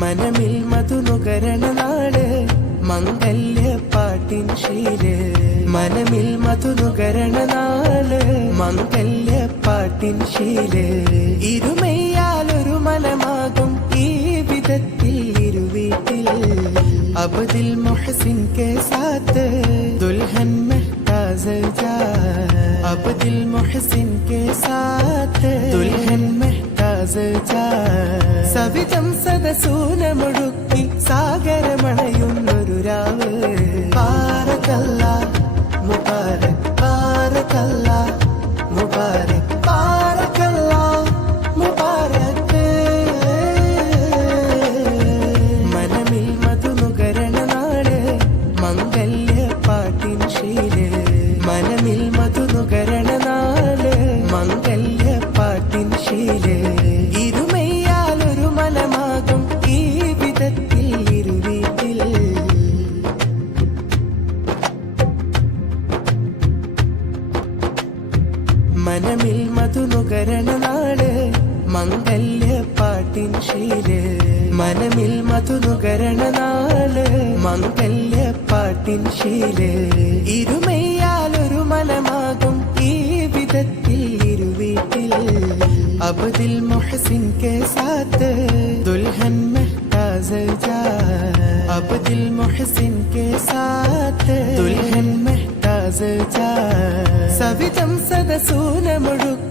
മനമിൽ മധുനുകരണ നാട് മംഗല്യ പാട്ടിൻ ശീൽ. മനമിൽ മധുനുകരണ നാട് മംഗല്യ പാട്ടിൻ ശീൽ. ഇരുമയാലൊരു മനമാകും ഈ വിധത്തിൽ ഇരുവീട്ടിൽ അബദിൽ മൊഹസിൻ കെ സാത്ത് ദുൽഹൻ മെഹ്താസ് ജാ അബദിൽ മൊഹസിൻ കെ സാത്ത് ദുൽഹൻ മെഹ്താസ് ജാ സവിതം സദസൂനമൊഴുക്കി സാഗരമണയുന്നൊരു രാവ് പാറകല്ല മുബാരക് പാറകല്ല മുബാരക് പാറകല്ല മുബാരക് മനമിൽ മധുനുകരണ നാട് മംഗല്യ മനമിൽ മധുനുകരണ നാട് മംഗല്യ പാട്ടിൻ ശീൽ. മനമിൽ മധുനുകരണ നാട് മംഗല്യ പാട്ടിൻ ശീൽ. ഇരുമയാലൊരു മനമാകും ഈ വിധത്തിൽ ഇരുവീട്ടിൽ അബദിൽ മൊഹസിൻ കെ സാത്ത് ദുൽഹൻ മെഹ്താസ് അബദിൽ മൊഹസിൻ കെ സാത്ത് ദുൽഹൻ മെഹ്താസ് ജാ സവിതം സദസൂനമൊഴുക്കി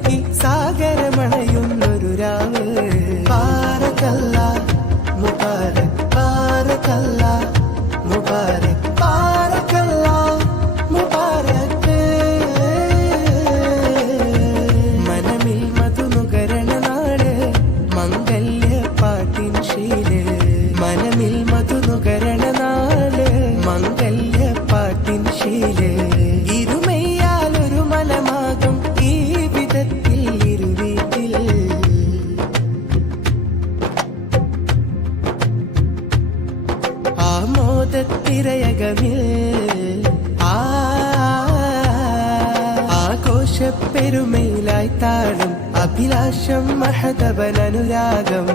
ആമോദത്തിരയകമിൽ ആഘോഷപ്പെരുമയിലായി താഴും അഭിലാഷം മഹതവൻ അനുരാഗം